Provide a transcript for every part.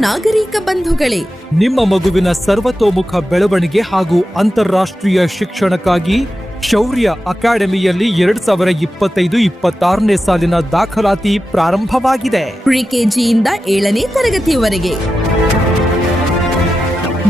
ನಾಗರಿಕ ಬಂಧುಗಳೇ. ನಿಮ್ಮ ಮಗುವಿನ ಸರ್ವತೋಮುಖ ಬೆಳವಣಿಗೆ ಹಾಗೂ ಅಂತಾರಾಷ್ಟ್ರೀಯ ಶಿಕ್ಷಣಕ್ಕಾಗಿ ಶೌರ್ಯ ಅಕಾಡೆಮಿಯಲ್ಲಿ ಎರಡ್ ಸಾವಿರ ಇಪ್ಪತ್ತೈದು ಇಪ್ಪತ್ತಾರನೇ ಸಾಲಿನ ದಾಖಲಾತಿ ಪ್ರಾರಂಭವಾಗಿದೆ. ಪ್ರಿಕೆಜಿಯಿಂದ ಏಳನೇ ತರಗತಿಯವರೆಗೆ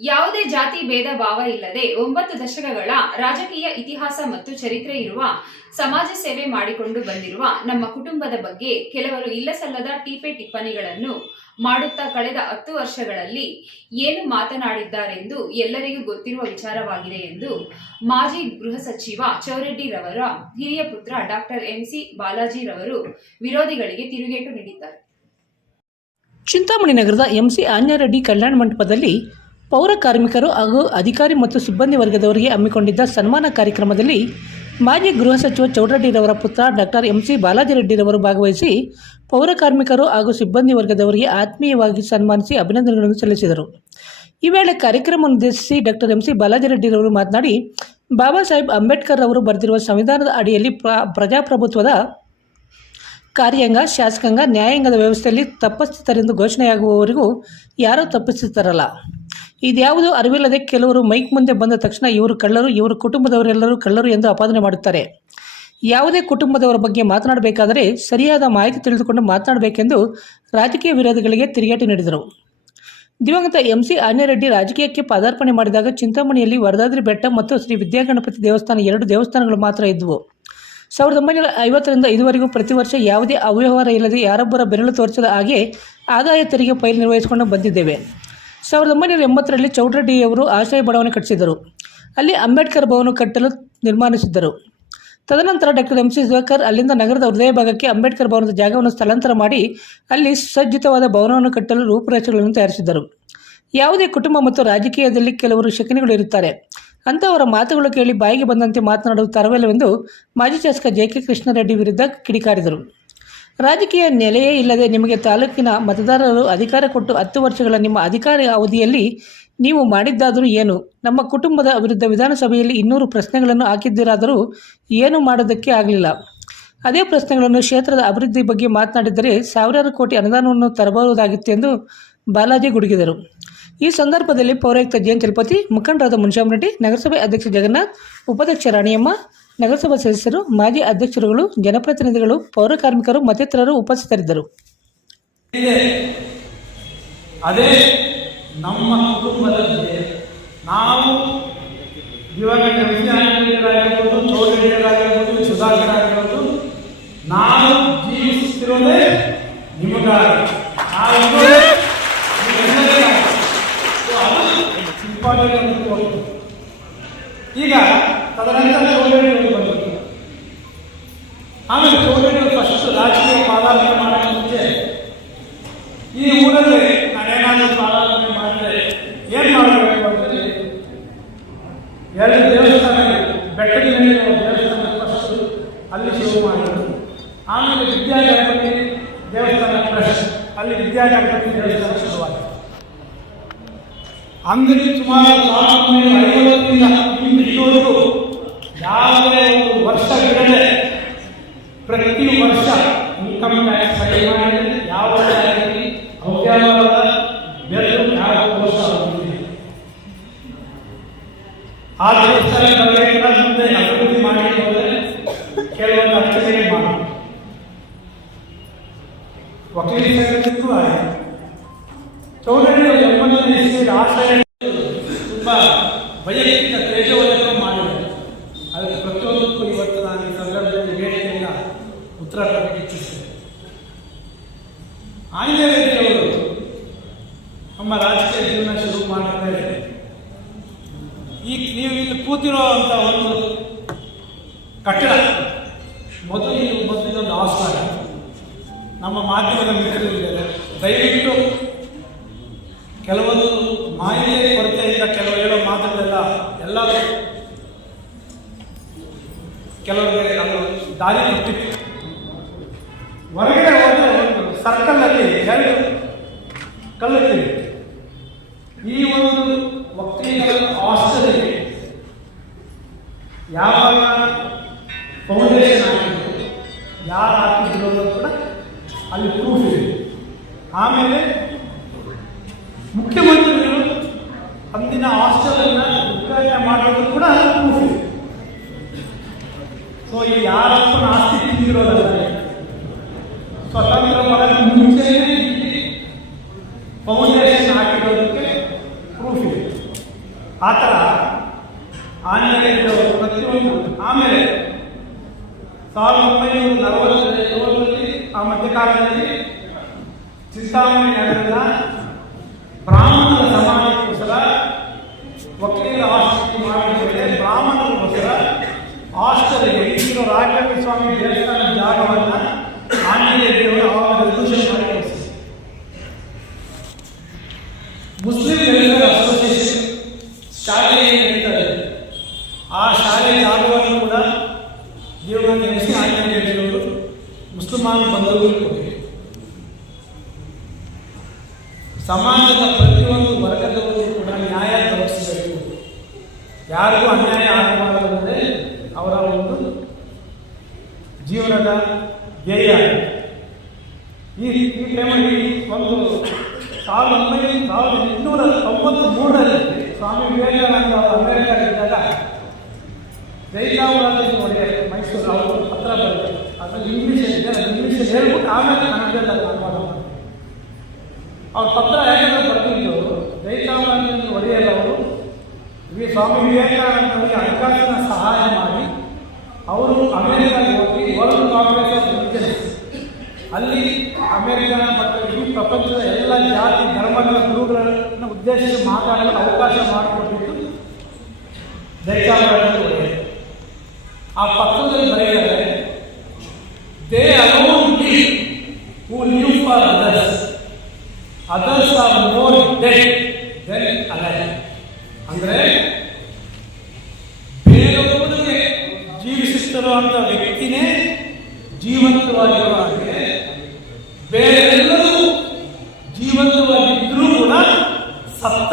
ಯಾವುದೇ ಜಾತಿ ಭೇದ ಭಾವ ಇಲ್ಲದೆ ಒಂಬತ್ತು ದಶಕಗಳ ರಾಜಕೀಯ ಇತಿಹಾಸ ಮತ್ತು ಚರಿತ್ರೆ ಇರುವ ಸಮಾಜ ಸೇವೆ ಮಾಡಿಕೊಂಡು ಬಂದಿರುವ ನಮ್ಮ ಕುಟುಂಬದ ಬಗ್ಗೆ ಕೆಲವರು ಇಲ್ಲಸಲ್ಲದ ಟೀಪೆ ಟಿಪ್ಪಣಿಗಳನ್ನು ಮಾಡುತ್ತಾ ಕಳೆದ ಹತ್ತು ವರ್ಷಗಳಲ್ಲಿ ಏನು ಮಾತನಾಡಿದ್ದಾರೆಂದು ಎಲ್ಲರಿಗೂ ಗೊತ್ತಿರುವ ವಿಚಾರವಾಗಿದೆ ಎಂದು ಮಾಜಿ ಗೃಹ ಸಚಿವ ಚೌರೆಡ್ಡಿರವರ ಹಿರಿಯ ಪುತ್ರ ಡಾಕ್ಟರ್ ಎಂಸಿ ಬಾಲಾಜಿರವರು ವಿರೋಧಿಗಳಿಗೆ ತಿರುಗೇಟು ನೀಡಿದ್ದಾರೆ. ಚಿಂತಾಮಣಿ ನಗರದ ಎಂಸಿ ಆಂಜಾರೆಡ್ಡಿ ಕಲ್ಯಾಣ ಮಂಟಪದಲ್ಲಿ ಪೌರ ಕಾರ್ಮಿಕರು ಹಾಗೂ ಅಧಿಕಾರಿ ಮತ್ತು ಸಿಬ್ಬಂದಿ ವರ್ಗದವರಿಗೆ ಹಮ್ಮಿಕೊಂಡಿದ್ದ ಸನ್ಮಾನ ಕಾರ್ಯಕ್ರಮದಲ್ಲಿ ಮಾಜಿ ಗೃಹ ಸಚಿವ ಚೌಡರೆಡ್ಡಿರವರ ಪುತ್ರ ಡಾಕ್ಟರ್ ಎಂಸಿ ಬಾಲಾಜಿರೆಡ್ಡಿರವರು ಭಾಗವಹಿಸಿ ಪೌರ ಕಾರ್ಮಿಕರು ಹಾಗೂ ಸಿಬ್ಬಂದಿ ವರ್ಗದವರಿಗೆ ಆತ್ಮೀಯವಾಗಿ ಸನ್ಮಾನಿಸಿ ಅಭಿನಂದನೆಗಳನ್ನು ಸಲ್ಲಿಸಿದರು. ಈ ವೇಳೆ ಕಾರ್ಯಕ್ರಮವನ್ನು ಉದ್ದೇಶಿಸಿ ಡಾಕ್ಟರ್ ಎಂಸಿ ಬಾಲಾಜಿರೆಡ್ಡಿರವರು ಮಾತನಾಡಿ, ಬಾಬಾ ಸಾಹೇಬ್ ಅಂಬೇಡ್ಕರ್ ಅವರು ಬರೆದಿರುವ ಸಂವಿಧಾನದ ಅಡಿಯಲ್ಲಿ ಪ್ರ, ಪ್ರಜಾಪ್ರಭುತ್ವದ ಕಾರ್ಯಾಂಗ, ಶಾಸಕಾಂಗ, ನ್ಯಾಯಾಂಗದ ವ್ಯವಸ್ಥೆಯಲ್ಲಿ ತಪ್ಪಸ್ಥಿತರೆಂದು ಘೋಷಣೆಯಾಗುವವರೆಗೂ ಯಾರೂ ತಪ್ಪಿಸುತ್ತಾರಲ್ಲ ಇದ್ಯಾವುದು ಅರಿವಿಲ್ಲದೆ ಕೆಲವರು ಮೈಕ್ ಮುಂದೆ ಬಂದ ತಕ್ಷಣ ಇವರು ಕಳ್ಳರು, ಇವರು ಕುಟುಂಬದವರೆಲ್ಲರೂ ಕಳ್ಳರು ಎಂದು ಅಪಾದನೆ ಮಾಡುತ್ತಾರೆ. ಯಾವುದೇ ಕುಟುಂಬದವರ ಬಗ್ಗೆ ಮಾತನಾಡಬೇಕಾದರೆ ಸರಿಯಾದ ಮಾಹಿತಿ ತಿಳಿದುಕೊಂಡು ಮಾತನಾಡಬೇಕೆಂದು ರಾಜಕೀಯ ವಿರೋಧಿಗಳಿಗೆ ತಿರುಗೇಟು ನೀಡಿದರು. ದಿವಂಗತ ಎಂ ಸಿ ಆನ್ಯರೆಡ್ಡಿ ರಾಜಕೀಯಕ್ಕೆ ಪದಾರ್ಪಣೆ ಮಾಡಿದಾಗ ಚಿಂತಾಮಣಿಯಲ್ಲಿ ವರದಾದ್ರಿ ಬೆಟ್ಟ ಮತ್ತು ಶ್ರೀ ವಿದ್ಯಾಗಣಪತಿ ದೇವಸ್ಥಾನ ಎರಡು ದೇವಸ್ಥಾನಗಳು ಮಾತ್ರ ಇದ್ದವು ಸಾವಿರದ ಒಂಬೈನೂರ ಐವತ್ತರಿಂದ ಇದುವರೆಗೂ ಪ್ರತಿ ವರ್ಷ ಯಾವುದೇ ಅವ್ಯವಹಾರ ಇಲ್ಲದೆ ಯಾರೊಬ್ಬರ ಬೆರಳು ತೋರಿಸದ ಹಾಗೆ ಆದಾಯ ತೆರಿಗೆ ಫೈಲ್ ನಿರ್ವಹಿಸಿಕೊಂಡು ಬಂದಿದ್ದೇವೆ. ಸಾವಿರದ ಒಂಬೈನೂರ ಎಂಬತ್ತರಲ್ಲಿ ಚೌಡ್ರೆಡ್ಡಿಯವರು ಆಶ್ರಯ ಬಡಾವಣೆ ಕಟ್ಟಿಸಿದರು ಅಲ್ಲಿ ಅಂಬೇಡ್ಕರ್ ಭವನ ಕಟ್ಟಲು ನಿರ್ಮಾಣಿಸಿದ್ದರು. ತದನಂತರ ಡಾಕ್ಟರ್ ಎಂ ಸಿ ಸುಧಾಕರ್ ಅಲ್ಲಿಂದ ನಗರದ ಹೃದಯ ಭಾಗಕ್ಕೆ ಅಂಬೇಡ್ಕರ್ ಭವನದ ಜಾಗವನ್ನು ಸ್ಥಳಾಂತರ ಮಾಡಿ ಅಲ್ಲಿ ಸುಸಜ್ಜಿತವಾದ ಭವನವನ್ನು ಕಟ್ಟಲು ರೂಪುರೇಷೆಗಳನ್ನು ತಯಾರಿಸಿದ್ದರು. ಯಾವುದೇ ಕುಟುಂಬ ಮತ್ತು ರಾಜಕೀಯದಲ್ಲಿ ಕೆಲವರು ಶಕನಿಗಳು ಇರುತ್ತಾರೆ. ಅಂಥವರ ಮಾತುಗಳು ಕೇಳಿ ಬಾಯಿಗೆ ಬಂದಂತೆ ಮಾತನಾಡುವುದು ತರವಲ್ಲವೆಂದು ಮಾಜಿ ಶಾಸಕ ಜೆ ಕೆ ಕೃಷ್ಣಾರೆಡ್ಡಿ ವಿರುದ್ಧ ಕಿಡಿಕಾರಿದರು. ರಾಜಕೀಯ ನೆಲೆಯೇ ಇಲ್ಲದೆ ನಿಮಗೆ ತಾಲೂಕಿನ ಮತದಾರರು ಅಧಿಕಾರ ಕೊಟ್ಟು ಹತ್ತು ವರ್ಷಗಳ ನಿಮ್ಮ ಅಧಿಕಾರ ಅವಧಿಯಲ್ಲಿ ನೀವು ಮಾಡಿದ್ದಾದರೂ ಏನು? ನಮ್ಮ ಕುಟುಂಬದ ವಿರುದ್ಧ ವಿಧಾನಸಭೆಯಲ್ಲಿ ಇನ್ನೂರು ಪ್ರಶ್ನೆಗಳನ್ನು ಹಾಕಿದ್ದೀರಾದರೂ ಏನು ಮಾಡೋದಕ್ಕೆ ಆಗಲಿಲ್ಲ. ಅದೇ ಪ್ರಶ್ನೆಗಳನ್ನು ಕ್ಷೇತ್ರದ ಅಭಿವೃದ್ಧಿ ಬಗ್ಗೆ ಮಾತನಾಡಿದರೆ ಸಾವಿರಾರು ಕೋಟಿ ಅನುದಾನವನ್ನು ತರಬಹುದಾಗಿತ್ತು ಎಂದು ಬಾಲಾಜಿ ಗುಡುಗಿದರು. ಈ ಸಂದರ್ಭದಲ್ಲಿ ಪೌರಾಯುಕ್ತ ಜಯಂತ್ ತಿರುಪತಿ, ಮುಖಂಡರಾದ ಮುನ್ಶಾಮರೆಡ್ಡಿ, ನಗರಸಭೆ ಅಧ್ಯಕ್ಷ ಜಗನ್ನಾಥ್, ಉಪಾಧ್ಯಕ್ಷ ರಾಣಿಯಮ್ಮ ನಗರಸಭಾ ಸದಸ್ಯರು, ಮಾಜಿ ಅಧ್ಯಕ್ಷರುಗಳು, ಜನಪ್ರತಿನಿಧಿಗಳು, ಪೌರ ಕಾರ್ಮಿಕರು, ಮತ್ತಿತರರು ಉಪಸ್ಥಿತರಿದ್ದರು. ಅದೇ ನಮ್ಮ ಕುಟುಂಬದ ಧ್ಯೇಯ. ನಾವು ಇವಾಗ ಆಗಿರ್ಬೋದು ಚೌಧರಿಯರಾಗಿರ್ಬೋದು ಸುಧಾಕರ್ ಆಗಿರ್ಬೋದು ನಾವು ಜೀವಿಸುತ್ತಿರೋದೇ ನಿಮಗಾಗಿ ಈಗ ಇರೋದೇ ನಿಮ್ಮೆಲ್ಲರಿಗಾಗಿ. So ಅದು important ಅಂತ ತೋರಿಸ್ತದೆ. ಈಗ ತದನಂತರ ಚೌಧರಿ ಬಂದರು ಆಮೇಲೆ ಚೌಧರಿ ಫಸ್ಟ್ ರಾಜಕೀಯ ಪಾದಾರ್ಪಣೆ ಮಾಡೋಕ್ಕೆ ಮುಂಚೆ ಈ ಊರಲ್ಲಿ ನಾನೇನಾದ್ರೂ ಪಾದಾರ್ಪಣೆ ಮಾಡಿದ್ರೆ ಏನ್ ಮಾಡಬೇಕು ಅಂತಂದ್ರೆ ಎರಡು ದೇವಸ್ಥಾನ ಬೆಟ್ಟದ ಮೇಲೆ ದೇವಸ್ಥಾನ ಫಸ್ಟ್ ಅಲ್ಲಿ ಶುರು ಮಾಡಿದರು ಆಮೇಲೆ ವಿದ್ಯಾಗಣಪತಿ ದೇವಸ್ಥಾನ ಟ್ರಸ್ಟ್ ಅಲ್ಲಿ ವಿದ್ಯಾಗಣಪತಿ ದೇವಸ್ಥಾನ ಶುರುವಾಯಿತು ಅಂಗಡಿ ಸುಮಾರು ಸಾವಿರದ ಐವತ್ತರಿಂದ ಯಾವುದೇ ಒಂದು ವರ್ಷ ಬಿಡದೆ ಪ್ರತಿ ವರ್ಷ ಇನ್ಕಮ್ ಟ್ಯಾಕ್ಸ್ ಸರಿ ಮಾಡಿದ್ರೆ ಆ ದೇವಸ್ಥಾನಗಳ ಮುಂದೆ ಅಭಿವೃದ್ಧಿ ಮಾಡಿ ಹೋದರೆ ಕೆಲವೊಂದು ಅರ್ಚನೆ ಮಾಡಿ ವಕೀಲಿ ಸಂಘಕ್ಕೂ ಆಗಿದೆ ಚೌಧರಿ ಎಂಬತ್ತನೇ ಇಸ್ವಿಯಲ್ಲಿ ಆಶ್ರಯ ತುಂಬಾ ವೈಯಕ್ತಿಕ ತೇಜವನ್ನು ಮಾಡಿದ್ದಾರೆ ಅದಕ್ಕೆ ಪ್ರತಿಯೊಂದಕ್ಕೂ ಇವತ್ತು ನಾನು ಈ ಸಂದರ್ಭದಲ್ಲಿ ವೇದಿಕೆಯಿಂದ ಉತ್ತರ ಕೊಡಕ್ಕೆ ಇಚ್ಛಿಸ್ತೇನೆ ಆಂಜನೇಯವರು ನಮ್ಮ ರಾಜಕೀಯ ಜೀವನ ಶುರು ಮಾಡಿದ ಮೇಲೆ ಈ ನೀವು ಇಲ್ಲಿ ಕೂತಿರೋ ಅಂತ ಒಂದು ಕಟ್ಟಡ. ಮೊದಲು ಇಲ್ಲಿ ಮೊದಲಿನ ಒಂದು ಆಸ್ಕಾರ ನಮ್ಮ ಮಾಧ್ಯಮದ ಮಿತ್ರರು ದಯವಿಟ್ಟು ಕೆಲವೊಂದು ಮಾಹಿತಿ ಕೊರತೆ ಇಲ್ಲ ಕೆಲವು ಹೇಳೋ ಮಾತುಗಳೆಲ್ಲ ಎಲ್ಲರೂ ಕೆಲವರಿಗೆ ನಾವು ದಾರಿ ಕೊಟ್ಟಿತ್ತು ಹೊರಗಡೆ ಹೋದ್ರೆ ಒಂದು ಸರ್ಕಲ್ನಲ್ಲಿ ಎರಡು ಕಲ್ಲು ಈ ಒಂದು ವಕ್ತಿಗಳ ಹಾಸ್ಟೆಲ್ಗೆ ಯಾವಾಗ ಫೌಂಡೇಶನ್ ಆಗಿತ್ತು ಯಾರು ಹಾಕಿದ್ರು ಅನ್ನೋದು ಕೂಡ ಅಲ್ಲಿ ಪ್ರೂಫ್ ಇದೆ. ಆಮೇಲೆ ಮುಖ್ಯಮಂತ್ರಿಗಳು ಅಂದಿನ ಹಾಸ್ಟೆಲನ್ನು ಉದ್ಘಾಟನೆ ಮಾಡೋದು ಕೂಡ ಪ್ರೂಫ್ ಇದೆ. ಸೊ ಈ ಯಾರಪ್ಪನ ಆಸ್ತಿ ತಿಂದಿರೋದಲ್ಲ. ಸ್ವತಂತ್ರ ಬರೋದು ಮುಂಚೆನೇ ಇಲ್ಲಿ ಫೌಂಡೇಶನ್ ಹಾಕಿರೋದಕ್ಕೆ ಪ್ರೂಫ್ ಇದೆ ಆ ಥರ ಆಂಜನೇಯರು ಪ್ರತಿಯೊಂದು ಆಮೇಲೆ ಸಾವಿರದ ಒಂಬೈನೂರ ನಲವತ್ತರಲ್ಲಿ ಆ ಮಧ್ಯಕಾಲದಲ್ಲಿ ಚಿಂತಾಮಣಿ ನಗರದ ಬ್ರಾಹ್ಮಣರ ಸಮಾಜಕ್ಕೋಸ್ಕರ ವಕೀಲ ಆಸ್ತಿ ಮಾಡಿದರೆ ಬ್ರಾಹ್ಮಣರಿಗೋಸ್ಕರ ಹಾಸ್ಟೆಲ್ಗೆ ಈಗಿರೋ ರಾಘವೇಂದ್ರ ಸ್ವಾಮಿ ದೇವಸ್ಥಾನ ಜಾಗವನ್ನು ಆಂಜನೇಯ ದೇವರು ಆವಾಗ ರೆಸಲ್ಯೂಷನ್ ಮಾಡಿ ಕಳಿಸಿದ್ರು. ಮುಸ್ಲಿಂ ವೆಲ್ಫೇರ್ ಅಸೋಸಿಯೇಷನ್ ಶಾಲೆ ಏನು ನಡೀತದೆ ಆ ಶಾಲೆ ಜಾಗವನ್ನು ಕೂಡ ದೇವರ ನೆನೆಸಿ ಆಂಜನೇಯ ದೇವರು ಮುಸ್ಲಿಮಾನ ಬಂಧುಗಳು ಸಮಾಜದ ಪ್ರತಿಯೊಂದು ವರ್ಗದವರು ಕೂಡ ನ್ಯಾಯ ದೊರಕಿಸಬೇಕು ಯಾರಿಗೂ ಅನ್ಯಾಯ ಆಗಬಾರದು ಅಂದರೆ ಅವರ ಒಂದು ಜೀವನದ ಧ್ಯೇಯ. ಈ ಈ ಟೈಮಲ್ಲಿ ಒಂದು ಸಾವಿರದ ಒಂಬೈನೂರ ಸಾವಿರದ ಎಂಟುನೂರ ತೊಂಬತ್ತು ಮೂರರಲ್ಲಿ ಸ್ವಾಮಿ ವಿವೇಕಾನಂದ ಅವರು ಅಮೆರಿಕದಲ್ಲಿದ್ದಾಗ ಜೈತಾವರಾಜನ ಅವರು ಪತ್ರ ಬರುತ್ತೆ. ಅದನ್ನು ಇಂಗ್ಲೀಷ್ ಇದೆ ಅದನ್ನು ಇಂಗ್ಲೀಷಲ್ಲಿ ಹೇಳ್ಬಿಟ್ಟು ಆಮೇಲೆ ಕನ್ನಡದಲ್ಲಿ ಅದು ಅನುವಾದ ಮಾಡಿದ್ರು. ಅವ್ರ ಪತ್ರ ಯಾಕಂದ್ರೆ ಬರ್ತಿದ್ದು ಜೈತಾವರಾಜನ ಒಡೆಯರ್ ಅವರು ವಿ ಸ್ವಾಮಿ ವಿವೇಕಾನಂದರಿಗೆ ಹಣಕಾಸಿನ ಸಹಾಯ ಮಾಡಿ ಅವರು ಅಮೆರಿಕಾಗೆ ಹೋಗಿ ವರ್ಲ್ಡ್ ಕಾಂಗ್ರೆಸ್ ಆಫ್ ಅಲ್ಲಿ ಅಮೆರಿಕನ ಮತ್ತು ಇಡೀ ಪ್ರಪಂಚದ ಎಲ್ಲ ಜಾತಿ, ಧರ್ಮಗಳ ಗುರುಗಳನ್ನು ಉದ್ದೇಶಿಸಿ ಮಾತಾಡಲು ಅವಕಾಶ ಮಾಡಿಕೊಟ್ಟಿದ್ದು ಒಡೆಯರ್ ಆ ಪತ್ರದಲ್ಲಿ ಬರೆಯುತ್ತಾರೆ they alone who live for others others are more dead then alive ಅಂದರೆ, ಬೇರೊಬ್ಬರಿಗೆ ಜೀವಿಸುತ್ತಿರುವಂಥ ವ್ಯಕ್ತಿನೇ ಜೀವಂತವಾಗಿರುವ ಹಾಗೆ ಬೇರೆಲ್ಲರೂ ಜೀವಂತವಾಗಿದ್ದರೂ ಕೂಡ ಸತ್ತ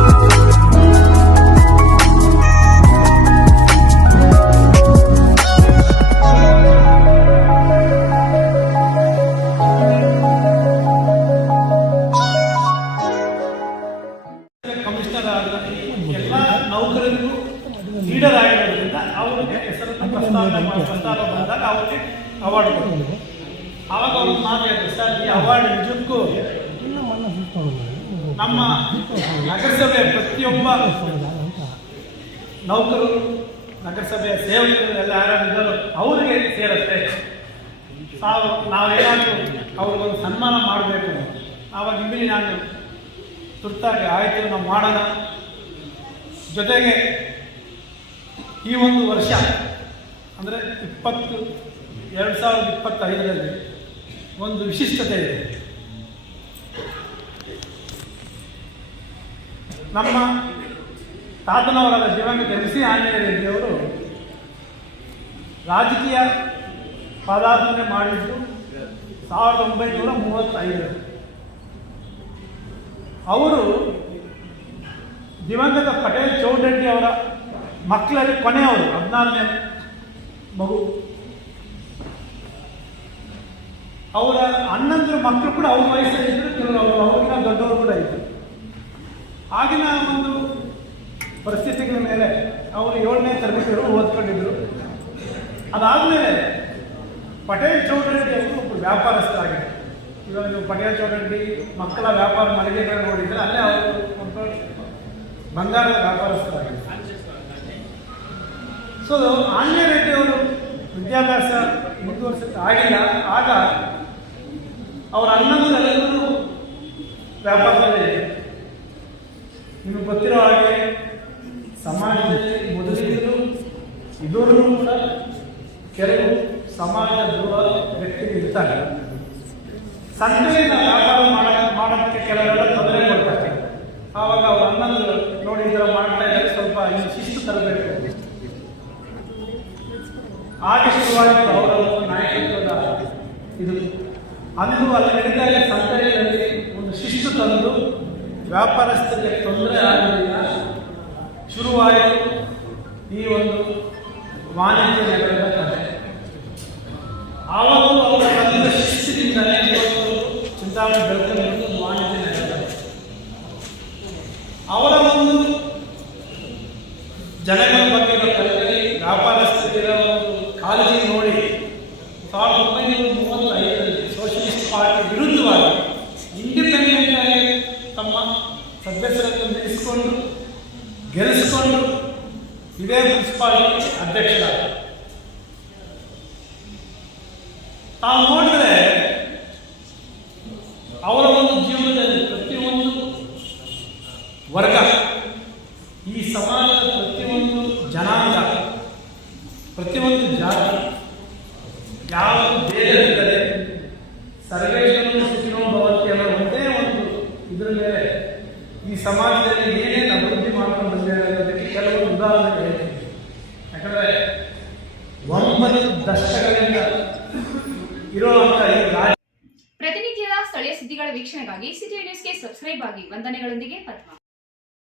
ಮಾಡಿ- ಪ್ರಸ್ತಾವ ಬಂದಾಗ ಅವರಿಗೆ ಅವಾರ್ಡ್ ಕೊಡ್ತಾರೆ ಆವಾಗ ಅವ್ರು ಮಾತಾಡಿದ್ರು ಸರ್ ಈ ಅವಾರ್ಡ್ ನಿಜಕ್ಕೂ ನಮ್ಮ ನಗರಸಭೆ ಪ್ರತಿಯೊಬ್ಬ ನೌಕರರು ನಗರಸಭೆಯ ಸೇವಕರು ಎಲ್ಲ ಯಾರು ಇದ್ದಾರೋ ಅವರಿಗೆ ಸೇರುತ್ತೆ. ತಾವು ನಾವೇನಾದರೂ ಅವ್ರಿಗೊಂದು ಸನ್ಮಾನ ಮಾಡಬೇಕು. ಆವಾಗ ಇಲ್ಲಿ ನಾನು ತುರ್ತಾಗಿ ಆಯಿತು ನಾವು ಮಾಡೋಣ. ಜೊತೆಗೆ ಈ ಒಂದು ವರ್ಷ ಅಂದರೆ ಇಪ್ಪತ್ತು, ಎರಡು ಸಾವಿರದ ಇಪ್ಪತ್ತೈದರಲ್ಲಿ ಒಂದು ವಿಶಿಷ್ಟತೆ ಇದೆ. ನಮ್ಮ ತಾತನವರ ದಿವಂಗತ ಎಂ ಸಿ ಆಂಜನೇಯ ರೆಡ್ಡಿಯವರು ರಾಜಕೀಯ ಪದಾರ್ಪಣೆ ಮಾಡಿದ್ದು ಸಾವಿರದ ಒಂಬೈನೂರ ಮೂವತ್ತೈದರಲ್ಲಿ. ಅವರು ದಿವಂಗತ ಪಟೇಲ್ ಚೌಡರೆಡ್ಡಿ ಅವರ ಮಕ್ಕಳಲ್ಲಿ ಕೊನೆಯವರು, ಹದಿನಾರನೇ ಮಗು. ಅವರ ಅಣ್ಣಂದ್ರ ಮಕ್ಕಳು ಕೂಡ ಅವ್ರ ವಯಸ್ಸಲ್ಲಿದ್ದರು ಕೆಲವರು ಅವರು ಅವ್ರಿಗಿಂತ ದೊಡ್ಡವರು ಕೂಡ ಇದ್ದರು ಆಗಿನ ಒಂದು ಪರಿಸ್ಥಿತಿಗಳ ಮೇಲೆ ಅವರು ಏಳನೇ ತರಗತಿಯವರು ಓದ್ಕೊಂಡಿದ್ರು. ಅದಾದಮೇಲೆ ಪಟೇಲ್ ಚೌಡರೆಡ್ಡಿ ಅವರು ಒಬ್ಬರು ವ್ಯಾಪಾರಸ್ಥರಾಗಿದ್ದರು. ಇವಾಗ ನೀವು ಪಟೇಲ್ ಚೌಡರೆಡ್ಡಿ ಮಕ್ಕಳ ವ್ಯಾಪಾರ ಮಳಿಗೆಗಳು ನೋಡಿದ್ರೆ ಅಲ್ಲೇ ಅವರು ಬಂಗಾರದ ವ್ಯಾಪಾರಸ್ಥರಾಗಿದ್ದರು. ಸೊ ಆಂಜನೇಯ ರೆಡ್ಡಿ ಅವರು ವಿದ್ಯಾಭ್ಯಾಸ ಮುಂದುವರಿಸಕ್ಕೆ ಆಗಿಲ್ಲ. ಆಗ ಅವರ ಅಣ್ಣನವರೆಲ್ಲರೂ ವ್ಯಾಪಾರದಲ್ಲಿ. ನಿಮಗೆ ಗೊತ್ತಿರೋ ಹಾಗೆ ಸಮಾಜದಲ್ಲಿ ಮೊದಲಿದ್ರು ಇದುವರೆಗೂ ಕೂಡ ಕೆಲವು ಸಮಾಜ ಧ್ರುವ ವ್ಯಕ್ತಿಗಳು ಇರ್ತಾರೆ. ಸಂತೆಯಿಂದ ವ್ಯಾಪಾರ ಮಾಡ ಮಾಡೋದಕ್ಕೆ ಕೆಲವರೆಲ್ಲ ತೊಂದರೆ ಕೊಡ್ತಾರೆ. ಆವಾಗ ಅವ್ರ ಅಣ್ಣಂದು ನೋಡಿ ಈ ಥರ ಮಾಡ್ತಾ ಇದ್ದಾರೆ, ಸ್ವಲ್ಪ ಶಿಸ್ತು ತರಬೇಕು. ಶುರುವಾಯಿತು ಅವರ ನಾಯಕತ್ವದ ಇದು. ಅಂದು ಅಲ್ಲಿ ನಡೀತಾ ಸಂತೆಯಲ್ಲಿ ಒಂದು ಶಿಸ್ತು ತಂದು ವ್ಯಾಪಾರಸ್ಥರಿಗೆ ತೊಂದರೆ ಆಗೋದಿಲ್ಲ ಶುರುವಾಯಿತು ಈ ಒಂದು ವಾಣಿಜ್ಯ ಪಾರ್ಟಿ ವಿರುದ್ಧವಾಗಿ ಇಂಡಿಪೆಂಡೆಂಟ್ ಆಗಿ ತಮ್ಮ ಸದಸ್ಯರನ್ನು ನಿಲ್ಲಿಸಿಕೊಂಡು ಗೆಲ್ಲಿಸಿಕೊಂಡು ಇದೇ ಮುನ್ಸಿಪಾಲಿಟಿ ಅಧ್ಯಕ್ಷರ ತಾವು ನೋಡಿದರೆ ಅವರ ಒಂದು ಜೀವನದಲ್ಲಿ ಪ್ರತಿಯೊಂದು ವರ್ಗ, ಈ ಸಮಾಜದ ಪ್ರತಿಯೊಂದು ಜನಾಂಗ, ಪ್ರತಿಯೊಂದು ಜಾತಿ, ಯಾವ ಭೇದವಿಲ್ಲದೆ ಸರ್ವೇಶ್ವರನು ಸುಖಿನೋ ಭವಂತಿ ಅನ್ನೋ ಒಂದೇ ಒಂದು ಇದರ ಮೇಲೆ ಈ ಸಮಾಜದಲ್ಲಿ ಏನೇನು ಅಭಿವೃದ್ಧಿ ಮಾಡ್ಕೊಂಡು ಬಂದಿದ್ದಾರೆ ಅನ್ನೋದಕ್ಕೆ ಕೆಲವು ಉದಾಹರಣೆ ಹೇಳ್ತೀನಿ. ಯಾಕಂದ್ರೆ ಒಂಬತ್ತು ದಶಕಗಳಿಂದ ಇರುವಂತಹ ಈ ರಾಜ್ಯ ಪ್ರತಿನಿತ್ಯದ ಸ್ಥಳೀಯ ಸುದ್ದಿಗಳ ವೀಕ್ಷಣೆಗಾಗಿ ಸಿಟಿ ನ್ಯೂಸ್ಗೆ ಸಬ್ಸ್ಕ್ರೈಬ್ ಆಗಿ ವಂದನೆಗಳೊಂದಿಗೆ ಪದ್ಮ